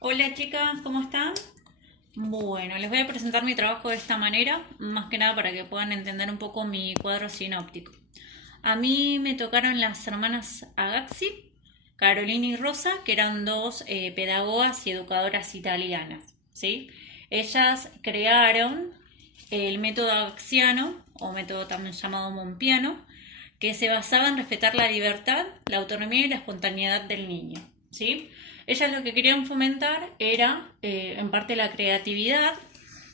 Hola chicas, ¿cómo están? Bueno, les voy a presentar mi trabajo de esta manera, más que nada para que puedan entender un poco mi cuadro sinóptico. A mí me tocaron las hermanas Agaxi, Carolina y Rosa, que eran dos pedagogas y educadoras italianas, ¿sí? Ellas crearon el método agaxiano, o método también llamado Mompiano, que se basaba en respetar la libertad, la autonomía y la espontaneidad del niño, ¿sí? Ellas lo que querían fomentar era, en parte, la creatividad.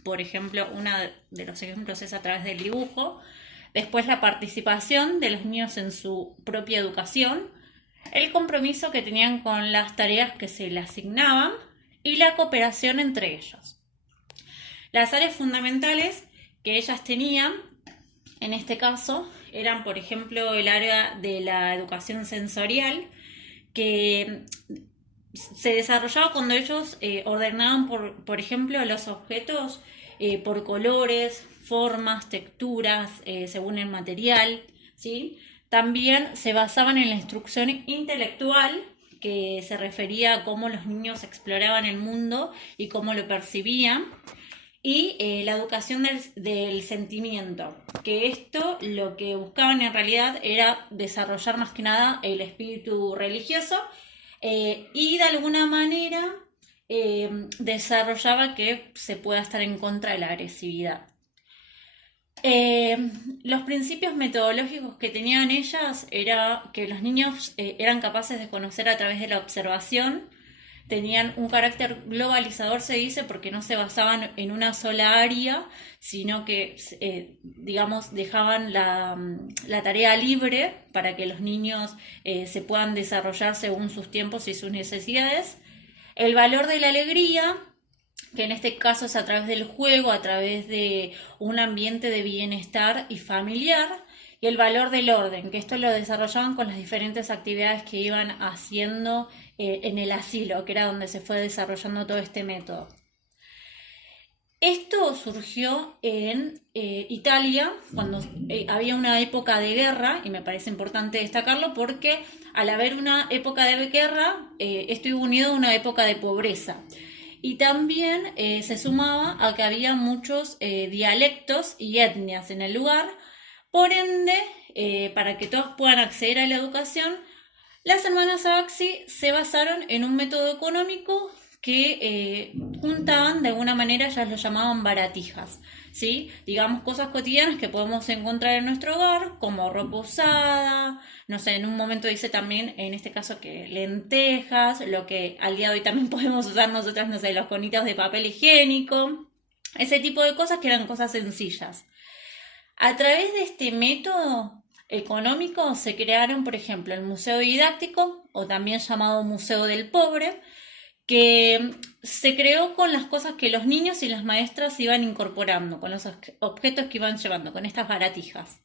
Por ejemplo, uno de los ejemplos es a través del dibujo. Después, la participación de los niños en su propia educación, el compromiso que tenían con las tareas que se le asignaban y la cooperación entre ellos. Las áreas fundamentales que ellas tenían, en este caso, eran, por ejemplo, el área de la educación sensorial, que se desarrollaba cuando ellos ordenaban, por ejemplo, los objetos por colores, formas, texturas, según el material, ¿sí? También se basaban en la instrucción intelectual, que se refería a cómo los niños exploraban el mundo y cómo lo percibían, y la educación del sentimiento, que esto lo que buscaban en realidad era desarrollar más que nada el espíritu religioso, y de alguna manera desarrollaba que se pueda estar en contra de la agresividad. Eh, los principios metodológicos que tenían ellas era que los niños eran capaces de conocer a través de la observación, tenían un carácter globalizador, se dice, porque no se basaban en una sola área, sino que, digamos, dejaban la tarea libre para que los niños se puedan desarrollar según sus tiempos y sus necesidades. El valor de la alegría, que en este caso es a través del juego, a través de un ambiente de bienestar y familiar, y el valor del orden, que esto lo desarrollaban con las diferentes actividades que iban haciendo en el asilo, que era donde se fue desarrollando todo este método. Esto surgió en Italia cuando había una época de guerra, y me parece importante destacarlo porque al haber una época de guerra, esto iba unido a una época de pobreza. Y también se sumaba a que había muchos dialectos y etnias en el lugar. Por ende, para que todos puedan acceder a la educación, las hermanas Agaxi se basaron en un método económico que juntaban, de alguna manera, ellas lo llamaban baratijas, ¿sí? Digamos, cosas cotidianas que podemos encontrar en nuestro hogar, como ropa usada, no sé, en un momento dice también, en este caso, que lentejas, lo que al día de hoy también podemos usar nosotras, no sé, los conitos de papel higiénico, ese tipo de cosas que eran cosas sencillas. A través de este método económico se crearon, por ejemplo, el Museo Didáctico, o también llamado Museo del Pobre, que se creó con las cosas que los niños y las maestras iban incorporando, con los objetos que iban llevando, con estas baratijas.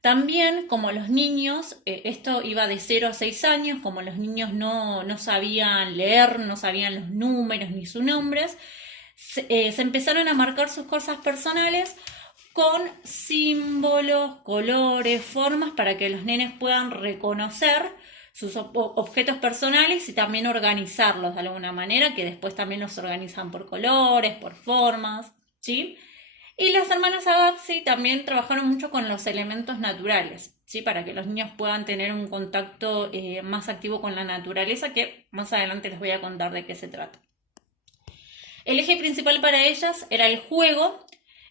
También, como los niños, esto iba de 0 a 6 años, como los niños no sabían leer, no sabían los números ni sus nombres, se empezaron a marcar sus cosas personales con símbolos, colores, formas para que los nenes puedan reconocer sus objetos personales y también organizarlos de alguna manera, que después también los organizan por colores, por formas, ¿sí? Y las hermanas Agaxi también trabajaron mucho con los elementos naturales, ¿sí? Para que los niños puedan tener un contacto más activo con la naturaleza, que más adelante les voy a contar de qué se trata. El eje principal para ellas era el juego,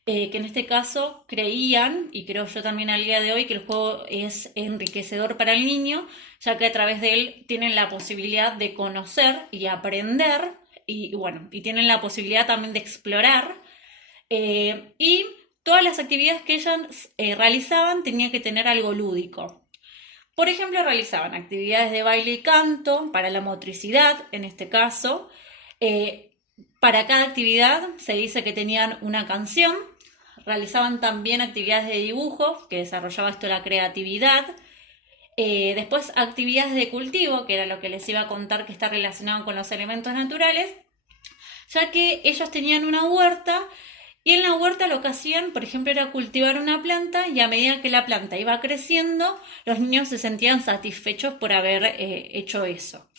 que en este caso creían, y creo yo también al día de hoy, que el juego es enriquecedor para el niño, ya que a través de él tienen la posibilidad de conocer y aprender, y bueno, y tienen la posibilidad también de explorar, y todas las actividades que ellas realizaban tenían que tener algo lúdico. Por ejemplo, realizaban actividades de baile y canto para la motricidad, en este caso. Eh, para cada actividad se dice que tenían una canción. Realizaban también actividades de dibujo, que desarrollaba esto la creatividad. Después actividades de cultivo, que era lo que les iba a contar, que está relacionado con los elementos naturales, ya que ellos tenían una huerta, y en la huerta lo que hacían, por ejemplo, era cultivar una planta, y a medida que la planta iba creciendo, los niños se sentían satisfechos por haber hecho eso.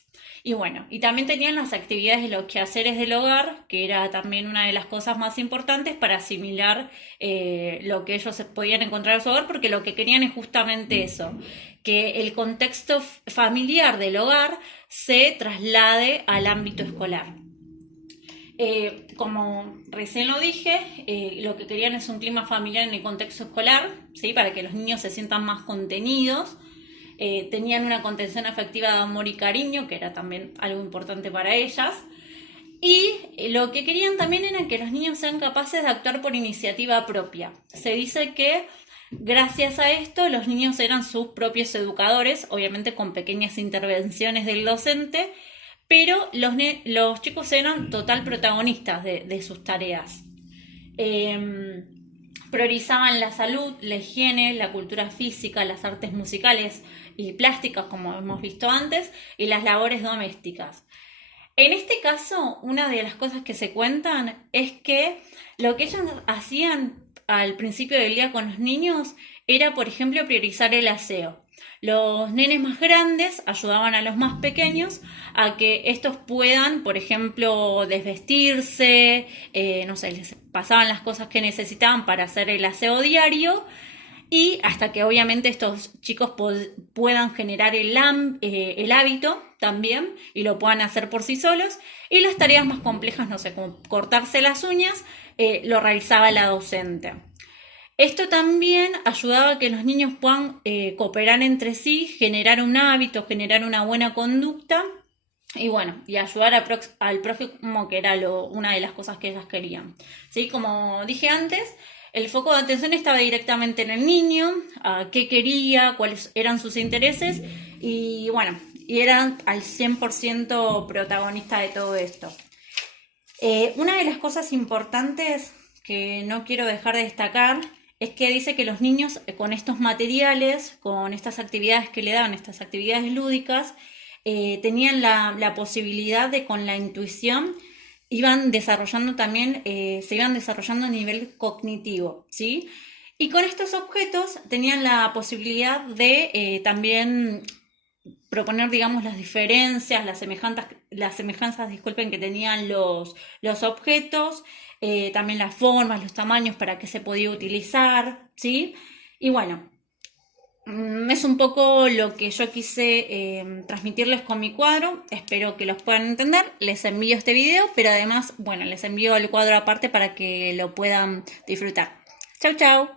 Y bueno, y también tenían las actividades de los quehaceres del hogar, que era también una de las cosas más importantes para asimilar lo que ellos podían encontrar en su hogar, porque lo que querían es justamente eso, que el contexto familiar del hogar se traslade al ámbito escolar. Como recién lo dije, lo que querían es un clima familiar en el contexto escolar, ¿sí? Para que los niños se sientan más contenidos. Tenían una contención afectiva de amor y cariño, que era también algo importante para ellas. Y lo que querían también era que los niños sean capaces de actuar por iniciativa propia. Se dice que gracias a esto los niños eran sus propios educadores, obviamente con pequeñas intervenciones del docente, pero los chicos eran total protagonistas de sus tareas. Priorizaban la salud, la higiene, la cultura física, las artes musicales y plásticas, como hemos visto antes, y las labores domésticas. En este caso, una de las cosas que se cuentan es que lo que ellos hacían al principio del día con los niños era, por ejemplo, priorizar el aseo. Los nenes más grandes ayudaban a los más pequeños a que estos puedan, por ejemplo, desvestirse, no sé, les pasaban las cosas que necesitaban para hacer el aseo diario, y hasta que obviamente estos chicos puedan generar el hábito también y lo puedan hacer por sí solos. Y las tareas más complejas, no sé, como cortarse las uñas, lo realizaba la docente. Esto también ayudaba a que los niños puedan cooperar entre sí, generar un hábito, generar una buena conducta y bueno, y ayudar al prójimo, que era una de las cosas que ellas querían. ¿Sí? Como dije antes, el foco de atención estaba directamente en el niño, a qué quería, cuáles eran sus intereses y bueno, y eran al 100% protagonista de todo esto. Una de las cosas importantes que no quiero dejar de destacar es que dice que los niños con estos materiales, con estas actividades que le daban, estas actividades lúdicas, tenían la posibilidad de, con la intuición, iban desarrollando también, se iban desarrollando a nivel cognitivo, ¿sí? Y con estos objetos tenían la posibilidad de también proponer, digamos, las diferencias, las semejanzas, disculpen, que tenían los objetos, también las formas, los tamaños para que se podía utilizar, ¿sí? Y bueno, es un poco lo que yo quise transmitirles con mi cuadro. Espero que los puedan entender. Les envío este video, pero además, bueno, les envío el cuadro aparte para que lo puedan disfrutar. Chau, chau.